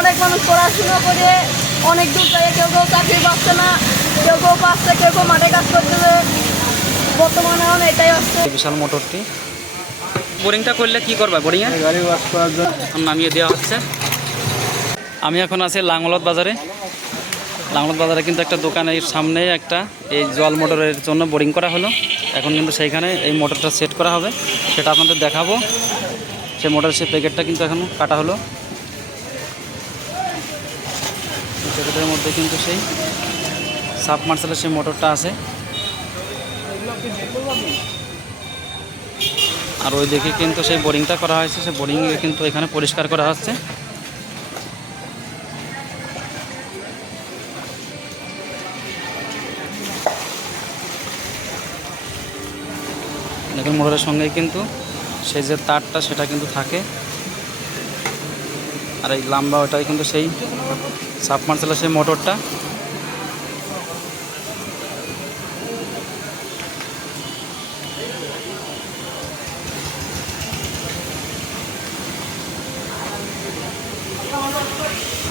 অনেক মানুষ পড়াশুনো করে অনেক দূর যায়, কেউ কেউ চাকরি পাচ্ছে না, কেউ কেউ পাচ্ছে, কেউ কেউ মাঠে কাজ করতেছে। বর্তমানে এখন এটাই হচ্ছে বিশাল মোটরটি। বোরিংটা করলে কি করবা? বোরিংয়ে গাড়ি ওয়াশ করার জন্য নামিয়ে দেওয়া হচ্ছে। আমি এখন আছি লাঙ্গলত বাজারে। লাঙ্গলত বাজারে কিন্তু একটা দোকানের সামনে একটা এই জল মোটরের জন্য বোরিং করা হলো। এখন কিন্তু সেইখানে এই মোটরটা সেট করা হবে, সেটা আপনাদের দেখাবো। সেই মোটরের সেই প্যাকেটটা কিন্তু এখন কাটা হলো। প্যাকেটের মধ্যে কিন্তু সেই সাবমার্সেলের সেই মোটরটা আছে। আর ওই দিকে কিন্তু সেই বোরিংটা করা হয়েছে, সেই বোরিংয়ে কিন্তু এখানে পরিষ্কার করা হচ্ছে। দেখুন মোটরের সঙ্গে কিন্তু সেই যে তারটা সেটা কিন্তু থাকে, আর এই লম্বা ওটাই কিন্তু সেই সাবমার্সেলের সেই মোটরটা।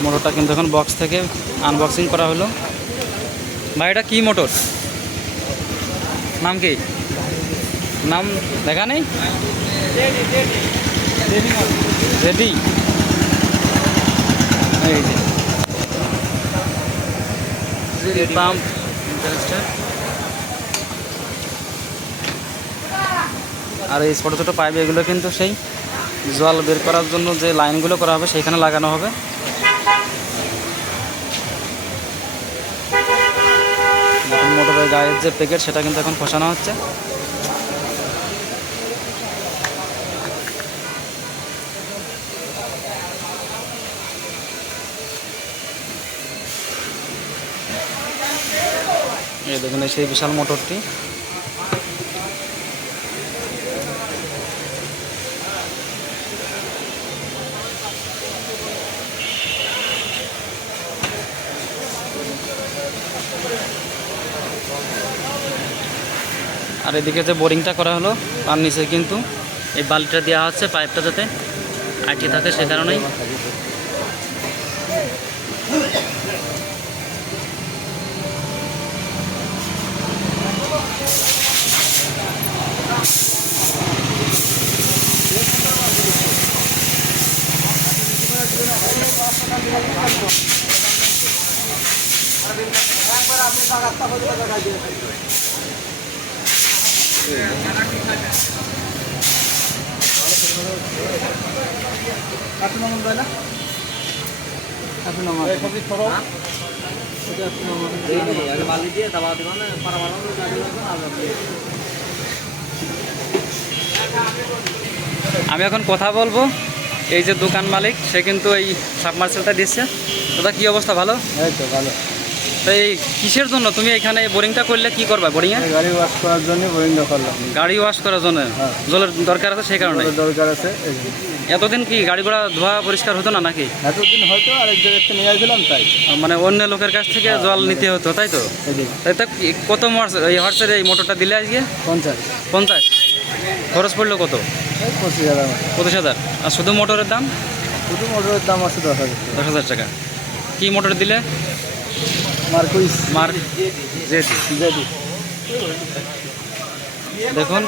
মোটরটা কিন্তু এখন বক্স থেকে আনবক্সিং করা হলো। ভাই এটা কি মোটর? নাম কি? নাম দেখা নেই। Ready pump interested. আর এই ছোটো ছোটো পাইপ এগুলো কিন্তু সেই জল বের করার জন্য যে লাইনগুলো করা হবে সেইখানে লাগানো হবে। মোটরের গায়ের যে প্যাকেট সেটা কিন্তু এখন ফসানো হচ্ছে। এই দেখুন সেই বিশাল মোটরটি। আর এদিকে যে বোরিংটা করা হলো তার নিচে কিন্তু এই বালিটা দেওয়া হচ্ছে, পাইপটা যাতে আটকে থাকে সে কারণেই। আমি এখন কথা বলবো, এই যে দোকান মালিক সে কিন্তু এই সাবমার্সেলটা দিচ্ছে। দাদা কি অবস্থা? ভালো? এই তো ভালো। তো এই কিসের জন্য তুমি এখানে বোরিংটা করলে? কি করবা বোরিংয়ে? গাড়ি ওয়াশ করার জন্য বোরিংটা করলাম। গাড়ি ওয়াশ করার জন্য জলের দরকার আছে সেই কারণে? দরকার আছে। এতদিন কি গাড়ি ঘোড়া ধোয়া পরিষ্কার হতো না নাকি? এতদিন হয়তো আরেক জায়গাতে নিয়ে আসছিলাম তাই, মানে অন্য লোকের কাছ থেকে জল নিতে হতো তাই তো? তাই তো। কত এই হর্সের এই মোটরটা দিলে আজকে? 50। 50 খরচ পড়লো কত? 25,000। 25,000। আর শুধু মোটরের দাম? শুধু মোটরের দাম আছে 10,000। 10,000 টাকা। কি মোটর দিলে? Marquis mark JD. দেখুন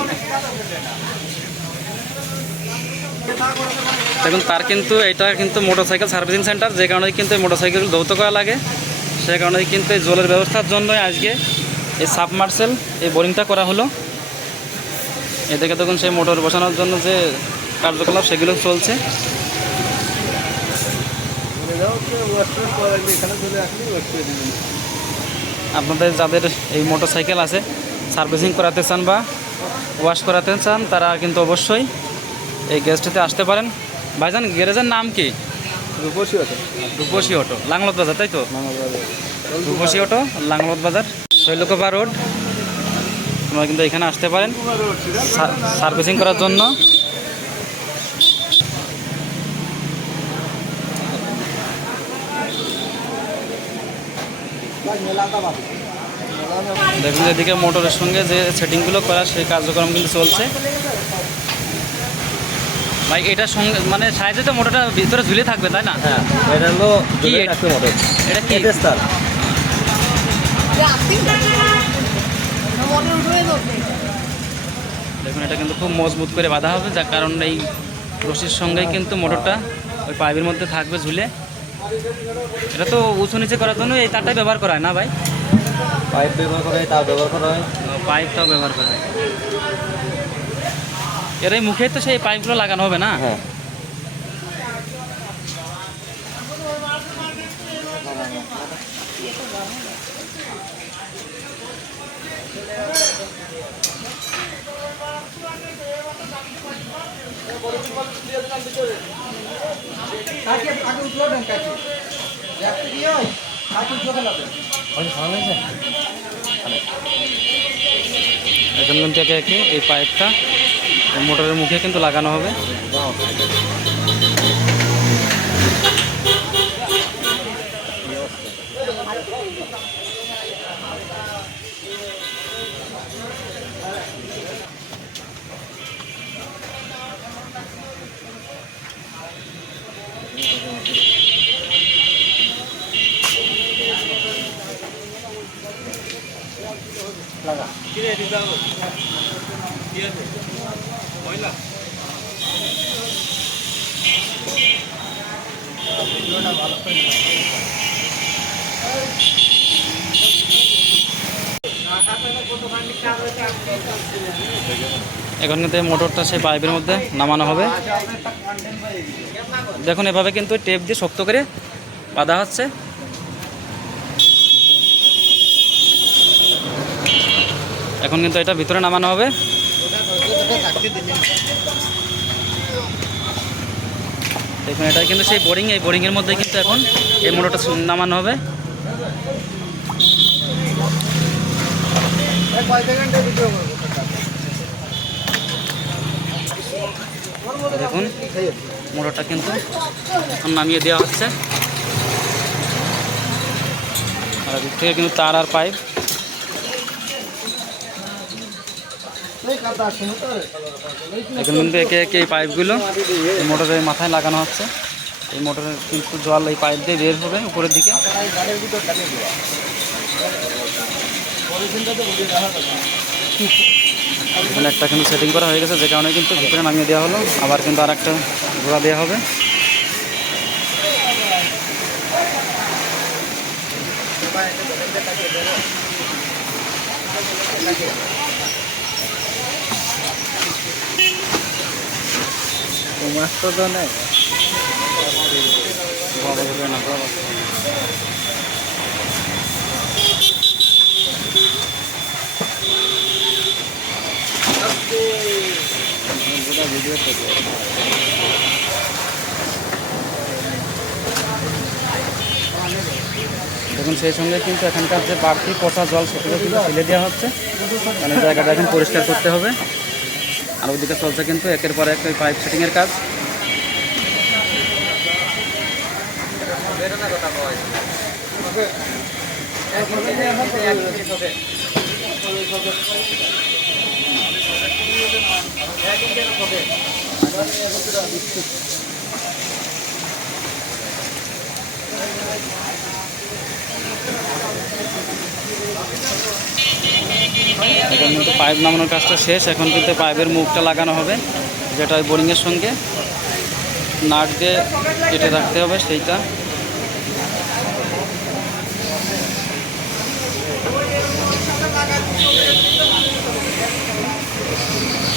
দেখুন তার কিন্তু এটা কিন্তু মোটরসাইকেল সার্ভিসিং সেন্টার, যে কারণে কিন্তু এই মোটরসাইকেল ধৌত করা লাগে। সে কারণে কিন্তু এই জলের ব্যবস্থার জন্য আজকে এই সাবমার্সেল এই বোরিংটা করা হলো। এদিকে দেখুন সেই মোটর বসানোর জন্য যে কার্যকলাপ সেগুলো চলছে। আপনাদের যাদের এই মোটরসাইকেল আছে, সার্ভিসিং করাতে চান বা ওয়াশ করাতে চান, তারা কিন্তু অবশ্যই এই গ্যারেজটিতে আসতে পারেন। ভাইজান গ্যারেজের নাম কি? রূপসী অটো, লাঙ্গলত বাজার তাই তো? রূপসী অটো, লাঙ্গলত বাজার, শৈলকুপা রোড। আপনারা কিন্তু এখানে আসতে পারেন সার্ভিসিং করার জন্য। দেখুন এদিকে মোটরের সঙ্গে যে সেটিংগুলো করা সেই কার্যক্রম কিন্তু চলছে। ভাই এটার সঙ্গে মানে সাইজে তো মোটরটা ভিতরে ঝুলে থাকবে তাই না? হ্যাঁ, এটা হলো কি ঝুলে এটা? রাখবে মোটর। এটা কি? টেস্টার। দেখুন এটা কিন্তু খুব মজবুত করে বাঁধা হবে, যার কারণ এই রশির সঙ্গেই কিন্তু মোটরটা ওই পাইপের মধ্যে থাকবে ঝুলে। এটা তো উঁচু নিচে করার জন্য এই তারটাই ব্যবহার করা হয় না ভাই? পাইপ ব্যবহার করা হয়, তার ব্যবহার করা হয়। পাইপটাও ব্যবহার করা হয়। এর এই মুখে তো সেই পাইপগুলো লাগানো হবে না? হ্যাঁ। এখন কিন্তু একে একে এই পাইপটা এই মোটরের মুখে কিন্তু লাগানো হবে। এখন কিন্তু এই মোটরটা সেই পাইপের মধ্যে নামানো হবে। দেখুন এভাবে কিন্তু টেপ দিয়ে শক্ত করে বাঁধা হচ্ছে। এখন কিন্তু এটা ভিতরে নামানো হবে। দেখুন এটা কিন্তু সেই বোরিং, এই বোরিংয়ের মধ্যে কিন্তু এখন এই মোটরটা নামানো হবে। দেখুন মোটরটা কিন্তু এখন নামিয়ে দেওয়া হচ্ছে। আর দিক থেকে কিন্তু তার আর পাইপ। এখন কিন্তু একে একে এই পাইপগুলো এই মোটরের মাথায় লাগানো হচ্ছে। এই মোটরের কিন্তু জল এই পাইপ দিয়ে বের হবে উপরের দিকে। এখানে একটা কিন্তু সেটিং করা হয়ে গেছে, যে কারণে কিন্তু ভিতরে নামিয়ে দেওয়া হলো। আবার কিন্তু আর একটা ঘোড়া দেওয়া হবে। মাছ তো নেই। দেখুন সেই সঙ্গে কিন্তু এখানকার যে বাড়তি পচা জল সেগুলো কিন্তু ফেলে দেওয়া হচ্ছে, মানে জায়গাটা এখন পরিষ্কার করতে হবে। আর ওইদিকে চলছে কিন্তু একের পর এক পাইপ সেটিংয়ের কাজ। এখন কিন্তু পাইপ নামানোর কাজটা শেষ। এখন কিন্তু পাইপের মুখটা লাগানো হবে, যেটা ওই বোরিংয়ের সঙ্গে নাট দিয়ে কেটে রাখতে হবে সেইটা।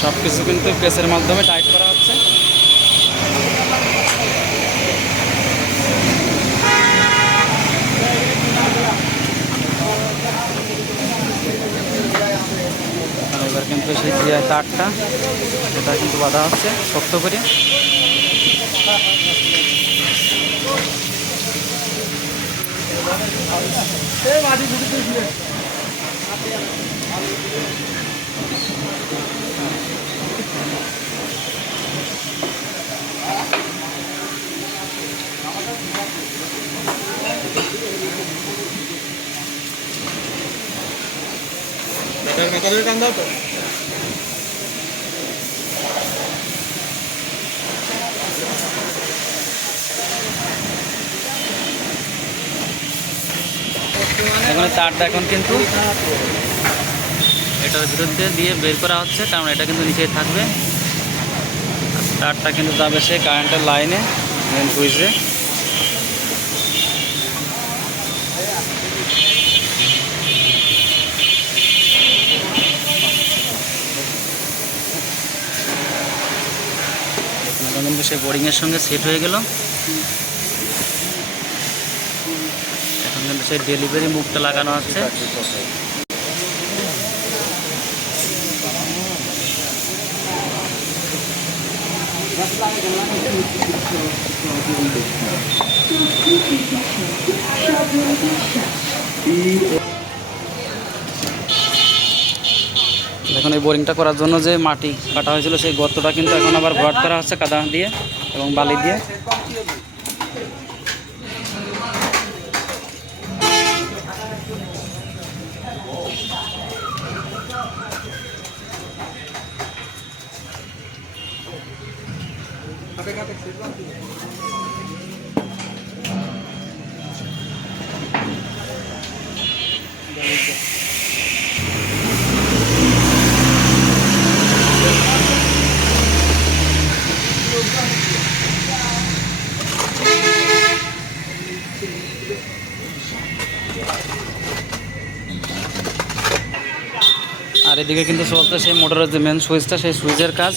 সব কিছু কিন্তু প্রেসের মাধ্যমে টাইট করা হচ্ছে। এবার কিন্তু সেই যে তারটা সেটা কিন্তু বাঁধা হচ্ছে শক্ত করে। দেখুন এই তারটা এখন কিন্তু এটার বিরুদ্ধে দিয়ে বের করা হচ্ছে, কারণ এটা কিন্তু নিচেই থাকবে। আর তারটা কিন্তু যাবে সেই কারেন্টের লাইনে, মেন সুইচে। এখন কিন্তু সেই বোরিংয়ের সঙ্গে সেট হয়ে গেল। এখন কিন্তু সেই ডেলিভারি মুখটা লাগানো হচ্ছে। দেখুন এই বোরিংটা করার জন্য যে মাটি কাটা হয়েছিল সেই গর্তটা কিন্তু এখন আবার ভরাট করা হচ্ছে কাদা দিয়ে এবং বালি দিয়ে। আর এদিকে কিন্তু চলছে সেই মোটরের যে মেন সুইচটা, সেই সুইচের কাজ।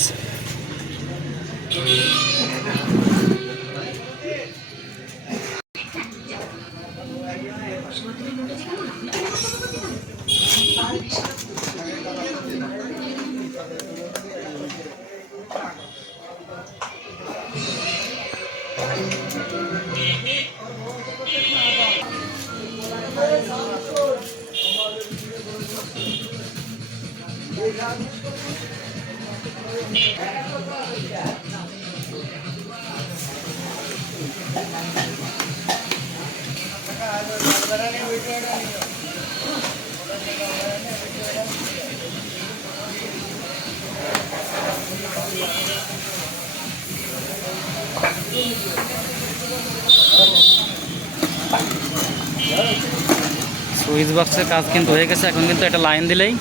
সুইচ বক্সের কাজ কিন্তু হয়ে গেছে। এখন কিন্তু একটা লাইন দিলেই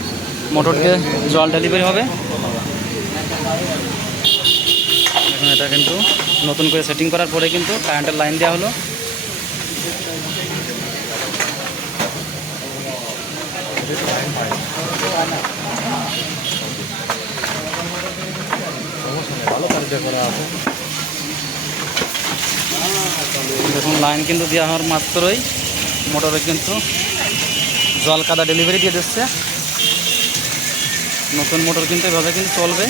মোটরকে জল ডেলিভারি হবে। এখন এটা কিন্তু নতুন করে সেটিং করার পরে কিন্তু কারেন্টের লাইন দেওয়া হলো। দেখুন লাইন কিন্তু দেওয়া হওয়ার মাত্রই মোটরে কিন্তু জল কাদা ডেলিভারি দিয়ে দিচ্ছে। নতুন মোটর কিন্তু এভাবে কিন্তু চলবে।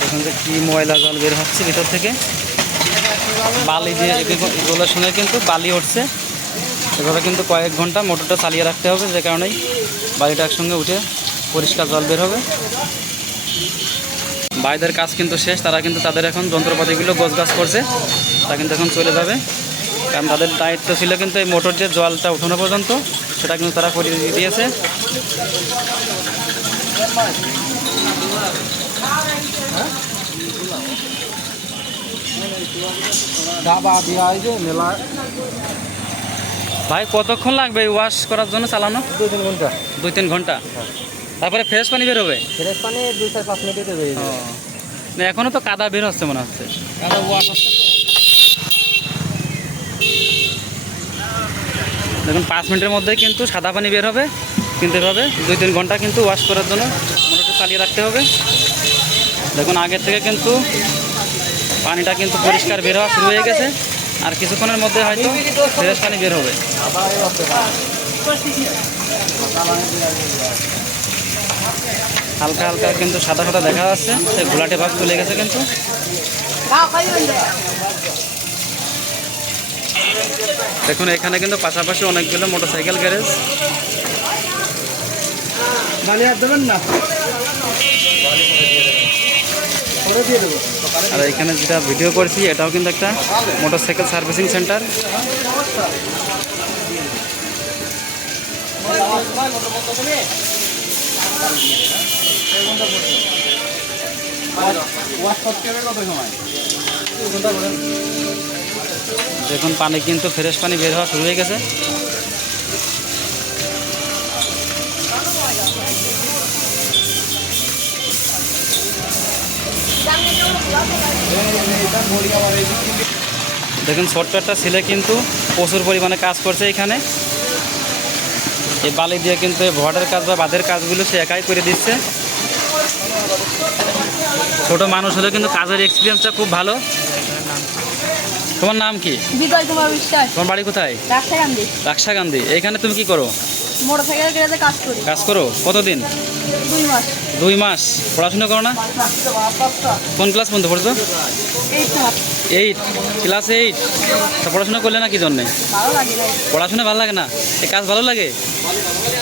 দেখুন যে কি ময়লা জল বের হচ্ছে ভিতর থেকে, বালি দিয়ে এগুলোর সঙ্গে কিন্তু বালি উঠছে। এভাবে কিন্তু কয়েক ঘন্টা মোটরটা চালিয়ে রাখতে হবে, যে কারণেই বালিটা একসঙ্গে উঠে পরিষ্কার জল বের হবে। ভাইদের কাজ কিন্তু শেষ, তারা কিন্তু তাদের এখন যন্ত্রপাতিগুলো গোছগাছ করছে, তারা কিন্তু এখন চলে যাবে। কারণ তাদের দায়িত্ব ছিল কিন্তু এই মোটর যে জলটা উঠানো পর্যন্ত, সেটা কিন্তু তারা করে দিয়েছে। ভাই কতক্ষণ লাগবে এই ওয়াশ করার জন্য চালানো? 2-3 ঘন্টা। 2-3 ঘন্টা। তারপরে ফ্রেশ পানি বের হবে? ফ্রেশ পানি 2-4-5 মিনিটে বের হয়ে যাবে। না এখনো তো কাদা বের হচ্ছে মনে হচ্ছে। কাদা ওয়াশ হচ্ছে তো। দেখুন 5 মিনিটের মধ্যেই কিন্তু সাদা পানি বের হবে, কিন্তু এভাবে 2-3 ঘন্টা কিন্তু ওয়াশ করার জন্য মোটরটা চালিয়ে রাখতে হবে। দেখুন আগের থেকে কিন্তু পানিটা কিন্তু পরিষ্কার বের হওয়া শুরু হয়ে গেছে, আর কিছুক্ষণের মধ্যে হয়তো ফ্রেশ পানি বের হবে। হালকা হালকা কিন্তু সাদা সাদা দেখা যাচ্ছে, সেই ঘোলাটে ভাব চলে গেছে কিন্তু। দেখুন এখানে কিন্তু পাশাপাশি অনেকগুলো মোটরসাইকেল গ্যারেজ। আর এখানে যেটা ভিডিও করছি এটাও কিন্তু একটা মোটরসাইকেল সার্ভিসিং সেন্টার। দেখুন পানি কিন্তু ফ্রেশ পানি বের হওয়া শুরু হয়ে গেছে। দেখুন ছোট্ট একটা ছেলে কিন্তু প্রচুর পরিমাণে কাজ করছে এখানে। এই বালি দিয়ে কিন্তু ভটের কাজ বা বাঁধের কাজগুলো সে একাই করে দিচ্ছে। ছোট মানুষ হলেও কিন্তু কাজের এক্সপিরিয়েন্সটা খুব ভালো। তোমার নাম কি? বিজয় কুমার বিশ্বাস। তোমার বাড়ি কোথায়? রাস্তাকান্দি। রাকসাকান্দি। এইখানে তুমি কি করো? মোটরসাইকেল গ্যারেজে কাজ করি। কাজ করো কতদিন? 2 মাস। 2 মাস। পড়াশোনা করো না? কোন ক্লাস পর্যন্ত পড়ছো? 8 মাস। 8, ক্লাস 8। তা পড়াশোনা করলে না কি জন্যে? ভালো লাগে না। পড়াশোনা ভালো লাগে না, এই কাজ ভালো লাগে?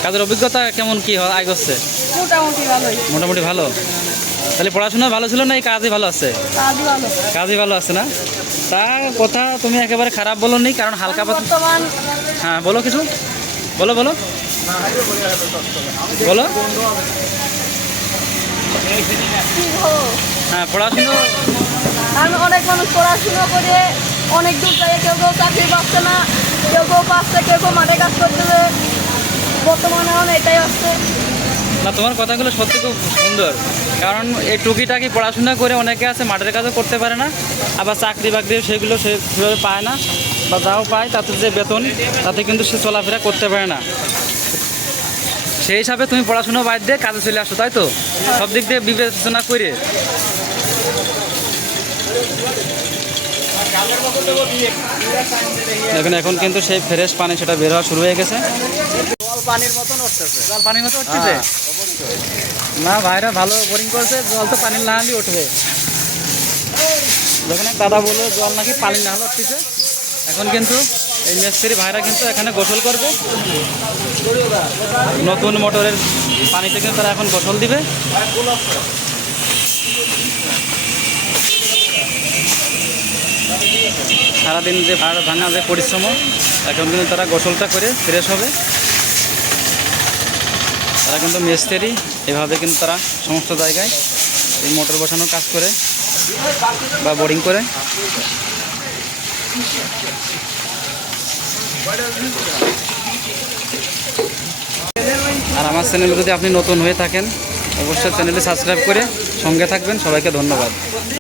কাজের অভিজ্ঞতা কেমন কি হয় আগছে? মোটামুটি ভালোই। মোটামুটি ভালো। তাহলে পড়াশোনা ভালো ছিল না এই কাজই ভালো আছে? কাজই ভালো। কাজই ভালো আছে না? তা কথা তুমি একেবারে খারাপ বলো নি, কারণ হালকা পাতলা। বর্তমান হ্যাঁ বলো কিছু, বলো বলো বলো। কি হলো? হ্যাঁ পড়াশুনো। কারণ অনেক মানুষ পড়াশুনো করে অনেক দূর যায়, কেউ কেউ চাকরি পাচ্ছে না, কেউ কেউ পাচ্ছে, কেউ কেউ মাঠে কাজ করতেছে। বর্তমানে এখন এটাই হচ্ছে। না তোমার কথাগুলো সত্যি খুব সুন্দর, কারণ এই টুকিটাকি পড়াশোনা করে অনেকে আছে মাঠের কাজও করতে পারে না, আবার চাকরি বাকরিও সেগুলো সেভাবে পায় না, বা যাও পায় তাতে যে বেতন তাতে কিন্তু সে চলাফেরা করতে পারে না। সেই হিসাবে তুমি পড়াশোনা বাদ দিয়ে কাজে চলে আসো, তাই তো? সব দিক দিয়ে বিবেচনা করে। এখন কিন্তু সেই ফ্রেশ পানি সেটা বের হওয়া শুরু হয়ে গেছে। জল পানির মতন উঠতেছে। জল পানির মতো উঠতেছে? না ভাইরা ভালো বোরিং করছে, জল তো পানির না হলেই উঠবে। যখন এক দাদা বললো জল নাকি পানি না হলে উঠতেছে। এখন কিন্তু এই মিস্ত্রি ভাইরা কিন্তু এখানে গোসল করবে, নতুন মোটরের পানিতে কিন্তু তারা এখন গোসল দিবে। সারাদিন যে ভাঙা যে পরিশ্রম, এখন কিন্তু তারা গোসলটা করে ফ্রেশ হবে। তারা কিন্তু মিস্ত্রি, এভাবে কিন্তু তারা সমস্ত জায়গায় এই মোটর বসানোর কাজ করে বা বোরিং করে। আর আমার চ্যানেলে যদি আপনি নতুন হয়ে থাকেন, অবশ্যই চ্যানেলে সাবস্ক্রাইব করে সঙ্গে থাকবেন। সবাইকে ধন্যবাদ।